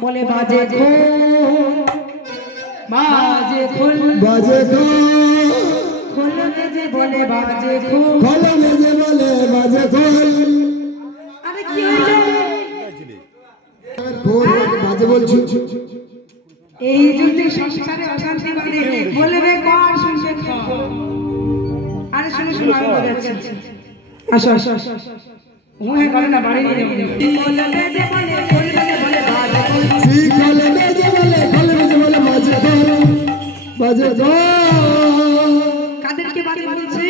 बोले बाजे खोल बाजे खोल बाजे खोल बेजे बोले बाजे खोल खोल बेजे बोले बाजे खोल अरे কি হয়েছে खोल बाजे বলছি এই যদি সংসারে অশান্তি বাঁধে বলবে কর শুনছে আরে শুনো শুনো আমি বোঝাচ্ছি আসো আসো মুহে করে না বাড়ি নিয়ে বলে বেজে বলে খোল বেজে বলে বাজে খোল শিখল বেজে বলে খোল বেজে বলে বাজে খোল বাজে খোল কাদেরকে বাজে বলছে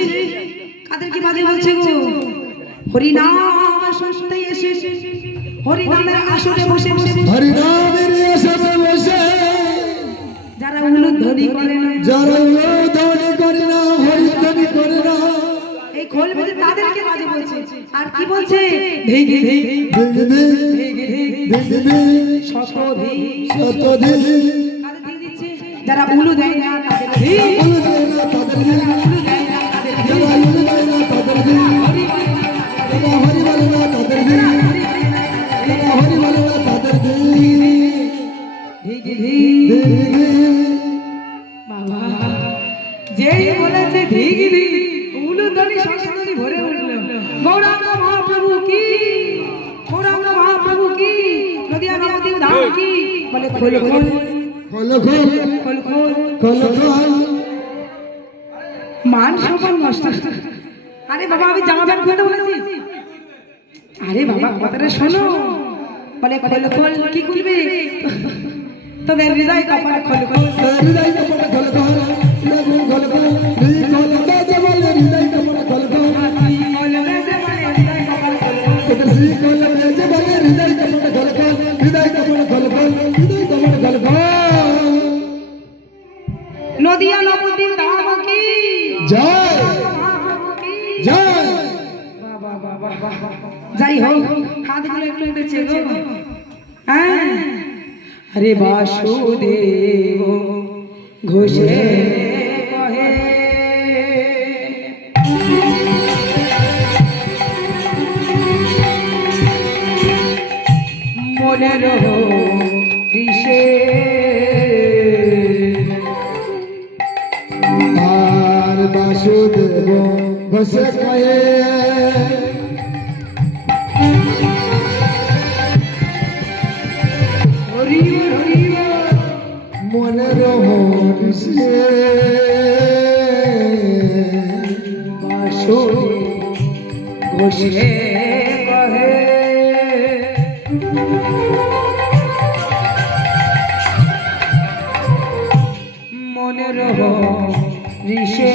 কাদেরকে বাজে বলছে গো হরি নাম শুনতে এসে হরি নামের আসরে বসে বসে হরি নামের আসরে বসে যারা উলুধ্বনি করে না যারা উলুধ্বনি করে না হরিধ্বনি করে না এই খোল বেজে তাদেরকে বাজে বলছে আর কি বলছে ধি ধি ধি শতধি শতধি কাদের ধি দিচ্ছে যারা উলু দেয় না তাদের ধি উলু দেয় না তাদের ধি উলু দেয় না তাদের ধি যারা উলু দেয় না তাদের ধি যারা হরি বলে না তাদের ধি যারা হরি বলে না তাদের ধি ধি ধি ধি বাবা যেই বলেছে ধি ধি উলুধ্বনি সংস্কৃতি ভরে উঠল গৌরাঙ্গ মহাপ্রভু কি গৌরাঙ্গ মহাপ্রভু কি নদিয়া নবদ্বীপ ধাম কি বলে খোল খোল খোল খোল খোল খোল খোল খোল মান সম্মান নষ্ট আরে বাবা আমি জামা প্যান্ট খুলতে বলেছি আরে বাবা কথাটা শোনো বলে খোল খোল কি খুলবে তোদের হৃদয় কপালে খোল খোল হৃদয় কপটে খোল খোল খোল খোল খোল বেজে বলে হৃদয় কপটে খোল খোল খোল বেজে বলে হৃদয় কপালে খোল খোল শ্রী খোল বেজে বলে হৃদয় কপটে খোল খোল হৃদয় কপটে খোল খোল হৃদয় কপটে খোল খোল নদিয়া নবদ্বীপ ধাম কি জয় মহাপ্রভু কি জয় বাবা বাবা যাই হোক হাতগুলো একটু উঠেছে গো হ্যাঁ আরে বাসুদেব ঘোষে কহে মনের ঋষে আর বাসুদেব ঘোষে কয়ে হরি হরি মনের হরিষে বাসুদেব ঘোষে কহে মনের ঋষে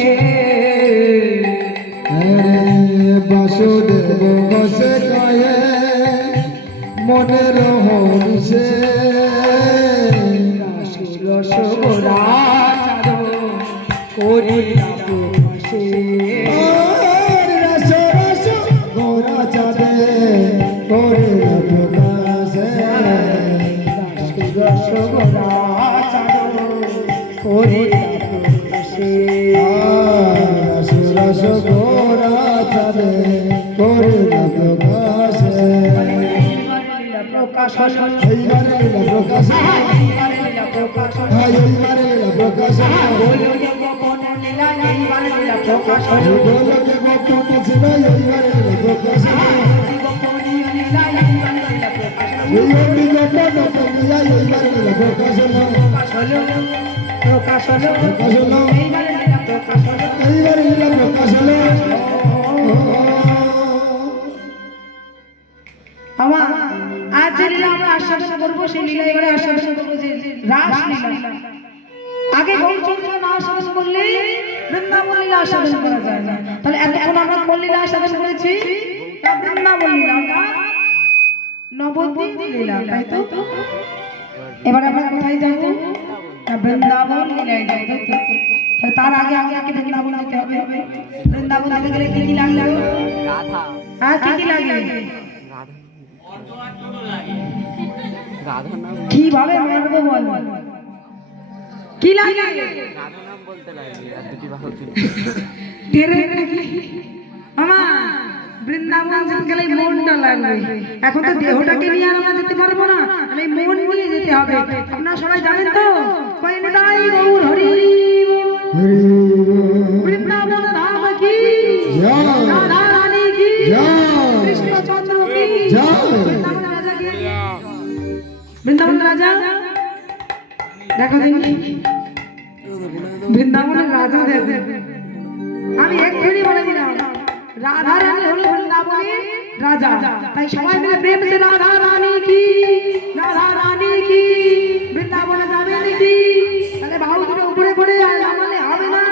বাসুদেব ঘোষে কয়ে মনের হরিষে রসগোরা চাঁদ করি প্রকাশে রস রস গোরা চাঁদে করে প্রকাশে রসগোরা চাঁদ করি প্রকাশে রস রস গোরা চাঁদে করে প্রকাশে প্রকাশ এইবারে প্রকাশ এইবারে প্রকাশ গোলকে গোপন লীলা এইবারে লীলা প্রকাশ গোলকে গোপন ছিল এইবারে প্রকাশ গোপন লীলা এইবারে লীলা প্রকাশ এই গোপন লীলা এইবারে প্রকাশ হলো প্রকাশ হলো প্রকাশ হলো এইবারে লীলা প্রকাশ হলো এইবারে প্রকাশ হলো বাবা আজ যে লীলা আমরা আস্বাদন করবো সেই লীলা এবারে আস্বাদন করবো যে রাস লীলা আগে গৌরচন্দ্র না আস্বাদন করলে বৃন্দাবন লীলা আস্বাদন করা যায় না তাহলে এখন আমরা কোন লীলা আস্বাদন করেছি বৃন্দাবন লীলা নবদ্বীপ লীলা তাই তো এবার আমরা কোথায় যাব বৃন্দাবন লীলায় যাই তাহলে তার আগে আগে বৃন্দাবন যেতে হবে বৃন্দাবন যেতে গেলে কি কি লাগবে রাধা হ্যাঁ কি কি লাগে কিভাবে মারবো বল কি লাগে রাধা নাম বলতে লাগে আর দুটি বাহু তেরে নাকি বৃন্দাবন যেতে গেলে মনটা লাগবে। এখন তো দেহটাকে নিয়ে আর আমরা যেতে পারবো না, তাহলে এই মন নিয়ে যেতে হবে। আপনারা সবাই জানেন তো কই নিতাই গৌর হরি হরি বৃন্দাবন ধাম কি জয়। রাধা রানী কি জয়। কৃষ্ণচন্দ্র কি জয়। বৃন্দাবন রাজা কি বৃন্দাবন রাজা দেখো দেখি বৃন্দাবনের রাজা দেখো। আমি এক্ষুনি বলে দিলাম রাধা রানী হলো বৃন্দাবনের রাজা। তাই সবাই মিলে প্রেম সে রাধা রানী কি বৃন্দাবনে যাবে নাকি? তাহলে বাহু দুটো উপরে করে আর নামালে হবে না।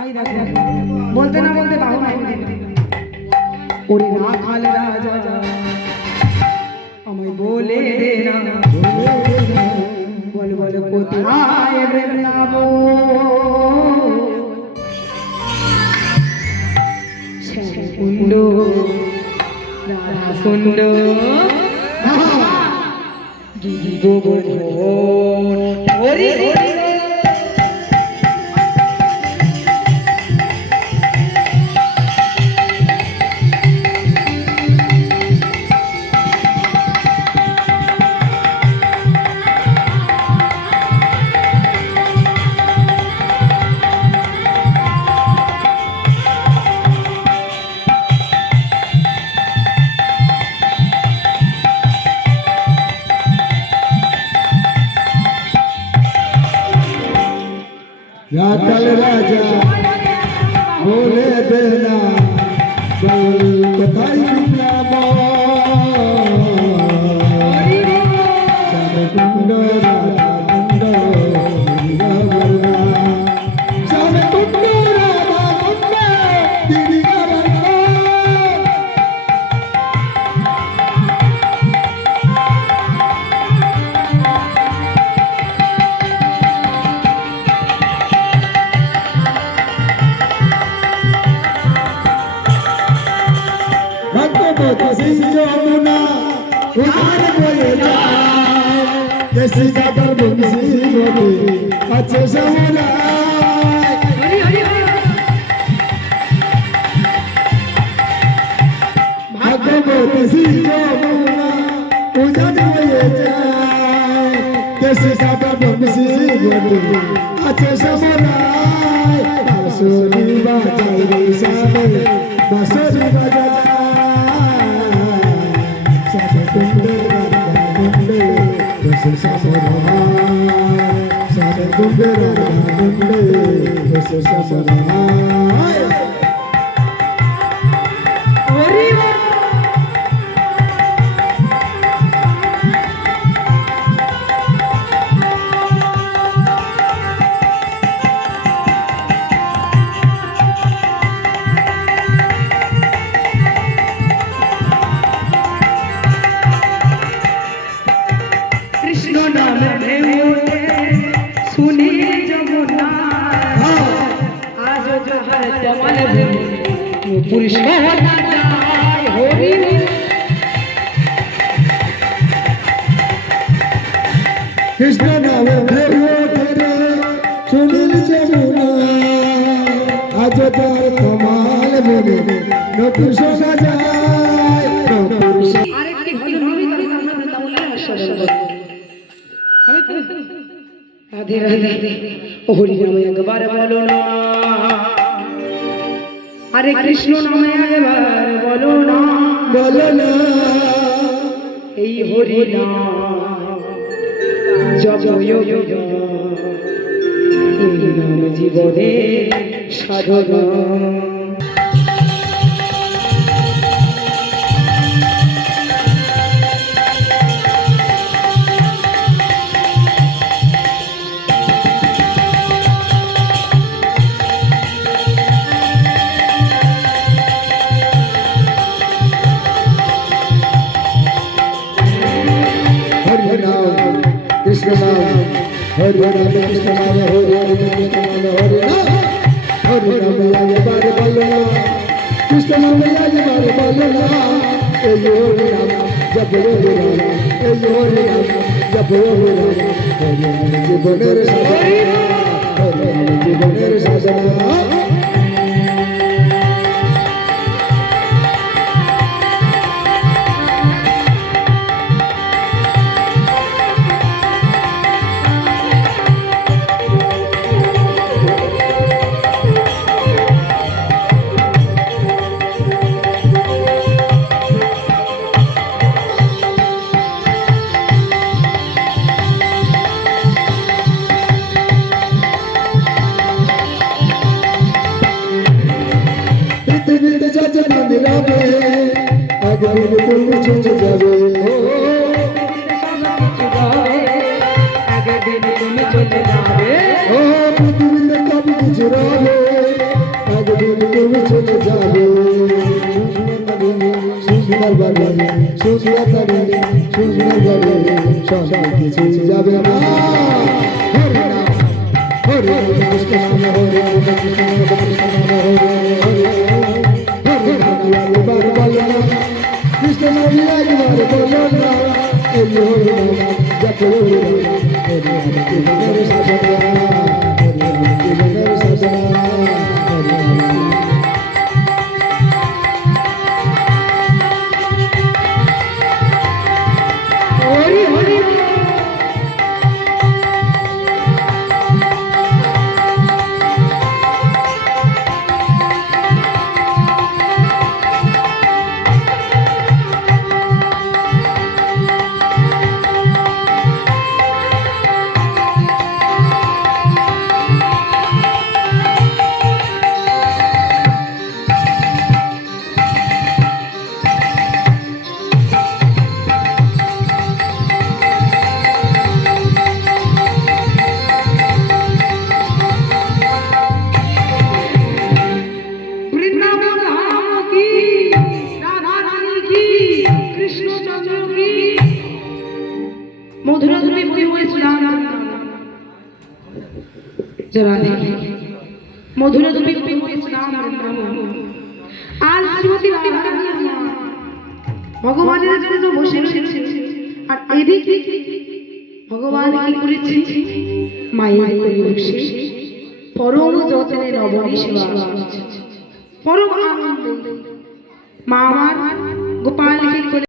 আই দেখো বলতে না বলতে বাহু নামিয়ে দিল। ওরে না খালে রাজা আমায় বলে দে না, বল বল কোথায় বৃন্দাবন কুণ্ড রাধা কুণ্ড গোবর্ধন হরি হরি রাখাল রাজা বলে দেনা বল কোথায় বৃন্দাবন শ্যামকুণ্ড রাধা কুণ্ড শ্যামকুণ্ড রাধা কুণ্ড যমুনা উধার বয়ে যায় কেসি কাটার বংশী বলে আছে সমুদায় ভাগবতী যমুনা উধার বয়ে যায় কেসি কাটার বংশী বলে আছে সমুদায় বাঁশরি বাজাই রে সামনে বাঁশরি বাজাই কুণ্ডে রাধা কুণ্ডে রস সাধে কুণ্ডে রাধা কুণ্ডে রস কৃষ্ণ নামে ওঠে শুনি যমুনা আজ জহর কমল পুরুষ হরি কৃষ্ণ নামে ওঠে সুনীল যমুনা আজ তার কমাল বলে নতুন শোনা যায় আরেকটি ভজন হবে তাহলে আমরা বৃন্দাবনে আস্বাদন করব। রাধে রাধে হরি নামে একবার বলো না, আরে কৃষ্ণ নামে একবার বলো না, বলো না এই হরি নাম জপ এই নাম জীবনে সাধনা। Krishna Nam, Hare Rama Krishna Nam, Hare Hare Krishna Nam, Hare Rama, Hare Rama Hare Bare Balana, Krishna Nam Hare Bare Balana, Hey Hare Rama, Jap Hare Rama, Hey Hare Rama, Jap Hare Rama, Hare Rama Jibaner Sadhana, Hare Rama Jibaner Sadhana. যেদিন হবে একদিন তুমি চলে যাবে একদিন তুমি চলে যাবে ও পৃথিবীতে সব কিছু রবে একদিন তুমি চলে যাবে সুন্দর বাড়ি সুন্দর বাড়ি সুন্দর বাড়ি সব কিছু যাবে না হরে নাম হরে কৃষ্ণ নাম হরে কৃষ্ণ নাম কৃষ্ণ নাম হরে হরে হরে নাম একবার বলো না কৃষ্ণ নাম একবার বলো না এই হরে নাম জপ হরে নাম জীবনের সাধনা হরে নাম জীবনের সাধনা হরে নাম হরি হরি বৃন্দাবন ধাম কি রাধা রানী কি কৃষ্ণচন্দ্র কি মধুর তুমি প্রিয় ইসলাম জরা মধুর তুমি প্রিয় ইসলাম আজ শ্রীমতী রাধা রানী ভগবানের জন্য বসে রয়েছে আর এদিকে ভগবান কি করেছে মায়ের কোলে বসে পরম যত্নে নবনী সেবা করছে পরম আনন্দে মা আমার গোপালকে